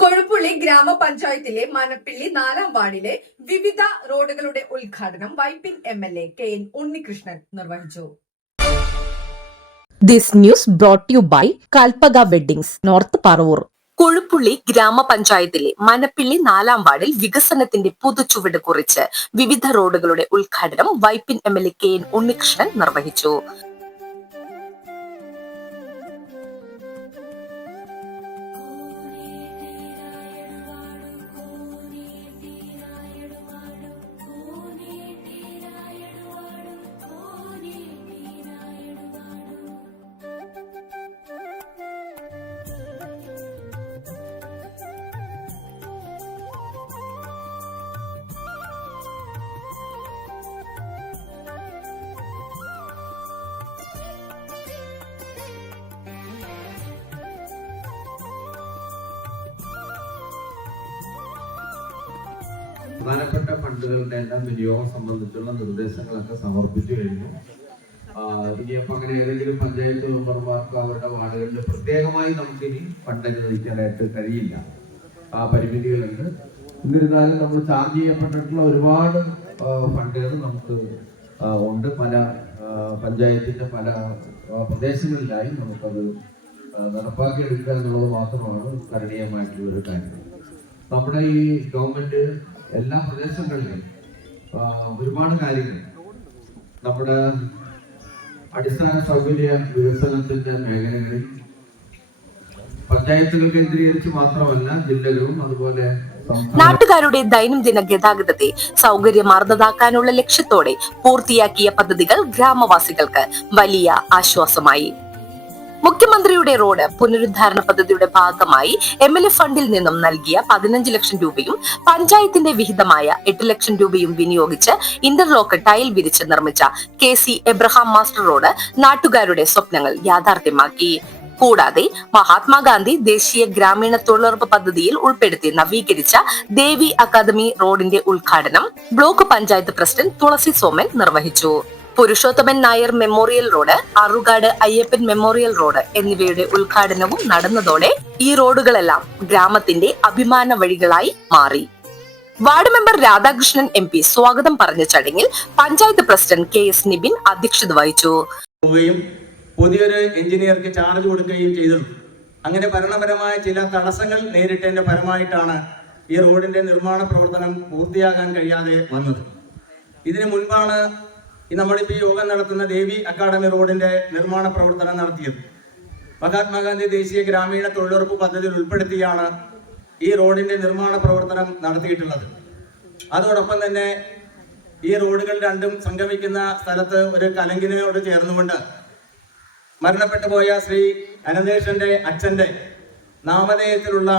കൊഴുപ്പുള്ളി ഗ്രാമപഞ്ചായത്തിലെ മനപ്പിള്ളി നാലാം വാർഡിലെ വിവിധ റോഡുകളുടെ ഉദ്ഘാടനം Vypin M L A K N Unnikrishnan നിർവഹിച്ചു this news brought you by by Kalpaga north Paravur. Kuzhuppilly ഗ്രാമപഞ്ചായത്തിലെ മനപ്പിള്ളി നാലാം വാർഡിൽ വികസനത്തിന്റെ പുതുചുവട് കുറിച്ച് വിവിധ റോഡുകളുടെ ഉദ്ഘാടനം Vypin M L A K N Unnikrishnan നിർവഹിച്ചു പ്രധാനപ്പെട്ട ഫണ്ടുകളുടെ എല്ലാം വിനിയോഗം സംബന്ധിച്ചുള്ള നിർദ്ദേശങ്ങളൊക്കെ സമർപ്പിച്ചു കഴിഞ്ഞു. ആ, ഇനിയപ്പോ അങ്ങനെ ഏതെങ്കിലും പഞ്ചായത്ത് മെമ്പർമാർക്ക് അവരുടെ വാർഡുകളിൽ പ്രത്യേകമായി നമുക്ക് ഇനി ഫണ്ട് അനുവദിക്കാനായിട്ട് കഴിയില്ല. ആ പരിമിതികളുണ്ട്. എന്നിരുന്നാലും നമ്മൾ ചാർജ് ചെയ്യപ്പെട്ടിട്ടുള്ള ഒരുപാട് ഫണ്ടുകൾ നമുക്ക് ഉണ്ട്. പല പഞ്ചായത്തിന്റെ പല പ്രദേശങ്ങളിലായി നമുക്കത് നടപ്പാക്കിയെടുക്കുക എന്നുള്ളത് മാത്രമാണ് കരണീയമായിട്ടുള്ള ഒരു കാര്യം. നമ്മുടെ ഈ ഗവൺമെന്റ് എല്ലാ പ്രദേശങ്ങളിലും ഒരുപാട് കാര്യങ്ങൾ. നമ്മുടെ അടിസ്ഥാന സൗകര്യ വികസനത്തിന്റെ മേഖലകളിൽ പഞ്ചായത്തുകൾ കേന്ദ്രീകരിച്ച് മാത്രമല്ല ജില്ലകളും അതുപോലെ നാട്ടുകാരുടെ ദൈനംദിന ഗതാഗതത്തെ സൗകര്യമാർന്നതാക്കാനുള്ള ലക്ഷ്യത്തോടെ പൂർത്തിയാക്കിയ പദ്ധതികൾ ഗ്രാമവാസികൾക്ക് വലിയ ആശ്വാസമായി. മുഖ്യമന്ത്രിയുടെ റോഡ് പുനരുദ്ധാരണ പദ്ധതിയുടെ ഭാഗമായി എം എൽ എ ഫണ്ടിൽ നിന്നും നൽകിയ പതിനഞ്ച് ലക്ഷം രൂപയും പഞ്ചായത്തിന്റെ വിഹിതമായ എട്ട് ലക്ഷം രൂപയും വിനിയോഗിച്ച് ഇന്റർലോക്ക് ടൈൽ വിരിച്ച് നിർമ്മിച്ച K C Abraham master road നാട്ടുകാരുടെ സ്വപ്നങ്ങൾ യാഥാർത്ഥ്യമാക്കി. കൂടാതെ മഹാത്മാഗാന്ധി ദേശീയ ഗ്രാമീണ തൊഴിലുറപ്പ് പദ്ധതിയിൽ ഉൾപ്പെടുത്തി നവീകരിച്ച ദേവി അക്കാദമി റോഡിന്റെ ഉദ്ഘാടനം ബ്ലോക്ക് പഞ്ചായത്ത് പ്രസിഡന്റ് തുളസി സോമൻ നിർവഹിച്ചു. Purushothaman Nair memorial road Arukad Ayyappan memorial road എന്നിവയുടെ ഉദ്ഘാടനവും നടന്നതോടെ ഈ റോഡുകളെല്ലാം ഗ്രാമത്തിന്റെ അഭിമാന വഴികളായി മാറി. Ward member Radhakrishnan M P സ്വാഗതം പറഞ്ഞ ചടങ്ങിൽ panchayat president K S Nibin അധ്യക്ഷത വഹിച്ചു. പുതിയൊരു എഞ്ചിനീയർക്ക് ചാർജ് കൊടുക്കുകയും ചെയ്തു. അങ്ങനെ ഭരണപരമായ ചില തടസ്സങ്ങൾ നേരിട്ടതിന്റെ ഫലമായിട്ടാണ് ഈ റോഡിന്റെ നിർമ്മാണ പ്രവർത്തനം പൂർത്തിയാകാൻ കഴിയാതെ വന്നത്. ഇതിനു മുൻപാണ് ഈ നമ്മളിപ്പോൾ യോഗം നടത്തുന്ന ദേവി അക്കാദമി റോഡിന്റെ നിർമ്മാണ പ്രവർത്തനം നടത്തിയത്. മഹാത്മാഗാന്ധി ദേശീയ ഗ്രാമീണ തൊഴിലുറപ്പ് പദ്ധതിയിൽ ഉൾപ്പെടുത്തിയാണ് ഈ റോഡിന്റെ നിർമ്മാണ പ്രവർത്തനം നടത്തിയിട്ടുള്ളത്. അതോടൊപ്പം തന്നെ ഈ റോഡുകൾ രണ്ടും സംഗമിക്കുന്ന സ്ഥലത്ത് ഒരു കലങ്കിനോട് ചേർന്നുകൊണ്ട് മരണപ്പെട്ടു പോയ ശ്രീ അനന്തേഷന്റെ അച്ഛന്റെ നാമധേയത്തിലുള്ള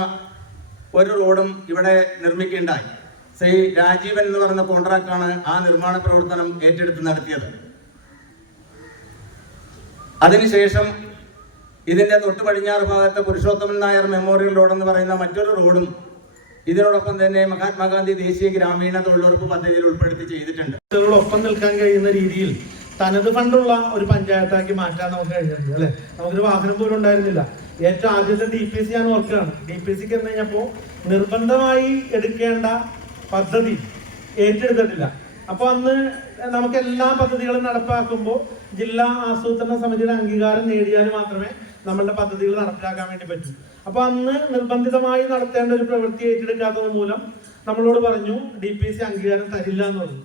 ഒരു റോഡും ഇവിടെ നിർമ്മിക്കുകയുണ്ടായി. ശ്രീ രാജീവൻ എന്ന് പറയുന്ന കോൺട്രാക്ടാണ് ആ നിർമ്മാണ പ്രവർത്തനം ഏറ്റെടുത്ത് നടത്തിയത്. അതിനുശേഷം ഇതിന്റെ തൊട്ട് പടിഞ്ഞാറ് ഭാഗത്ത് പുരുഷോത്തമൻ നായർ മെമ്മോറിയൽ റോഡ് എന്ന് പറയുന്ന മറ്റൊരു റോഡും ഇതിനോടൊപ്പം തന്നെ മഹാത്മാഗാന്ധി ദേശീയ ഗ്രാമീണ തൊഴിലുറപ്പ് പദ്ധതിയിൽ ഉൾപ്പെടുത്തി ചെയ്തിട്ടുണ്ട്. ഒപ്പം നിൽക്കാൻ കഴിയുന്ന രീതിയിൽ തനത് ഫണ്ടുള്ള ഒരു പഞ്ചായത്താക്കി മാറ്റാൻ നമുക്ക് കഴിഞ്ഞിട്ടുണ്ട് അല്ലെ? നമുക്കൊരു വാഹനം പോലും ഉണ്ടായിരുന്നില്ല. ഏറ്റവും ആദ്യത്തെ ഡി പി സി ഞാൻ ഓർക്കുകയാണ്. ഡി പി സിക്ക് എന്ന് കഴിഞ്ഞപ്പോൾ നിർബന്ധമായി എടുക്കേണ്ട പദ്ധതി ഏറ്റെടുത്തിട്ടില്ല. അപ്പോൾ അന്ന് നമുക്ക് എല്ലാ പദ്ധതികളും നടപ്പാക്കുമ്പോൾ ജില്ലാ ആസൂത്രണ സമിതിയുടെ അംഗീകാരം നേടിയാൽ മാത്രമേ നമ്മളുടെ പദ്ധതികൾ നടപ്പിലാക്കാൻ വേണ്ടി പറ്റൂ. അപ്പോൾ അന്ന് നിർബന്ധിതമായി നടത്തേണ്ട ഒരു പ്രവൃത്തി ഏറ്റെടുക്കാത്തത് മൂലം നമ്മളോട് പറഞ്ഞു ഡി പി സി അംഗീകാരം തരില്ല എന്ന് പറഞ്ഞു.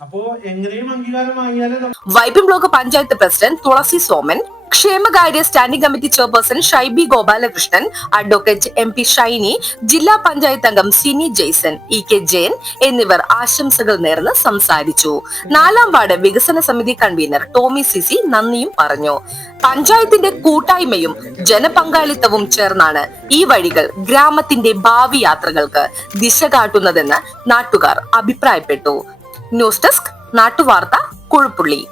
അപ്പോ എങ്ങനെയും അംഗീകാരം വാങ്ങിയാലേ വൈപ്പിൻ ബ്ലോക്ക് പഞ്ചായത്ത് പ്രസിഡന്റ് തുളസി സോമൻ ക്ഷേമകാര്യ standing committee chairperson Shaibi Gopalakrishnan advocate M P Shiny ജില്ലാ പഞ്ചായത്ത് അംഗം സിനി ജെയ്സൺ ഇ കെ ജയൻ എന്നിവർ ആശംസകൾ നേർന്ന് സംസാരിച്ചു. നാലാം വാർഡ് വികസന സമിതി കൺവീനർ ടോമി സിസി നന്ദിയും പറഞ്ഞു. പഞ്ചായത്തിന്റെ കൂട്ടായ്മയും ജനപങ്കാളിത്തവും ചേർന്നാണ് ഈ വഴികൾ ഗ്രാമത്തിന്റെ ഭാവി യാത്രകൾക്ക് ദിശ കാട്ടുന്നതെന്ന് നാട്ടുകാർ അഭിപ്രായപ്പെട്ടു. ന്യൂസ് ഡെസ്ക് നാട്ടുവാർത്ത കുഴുപ്പുള്ളി.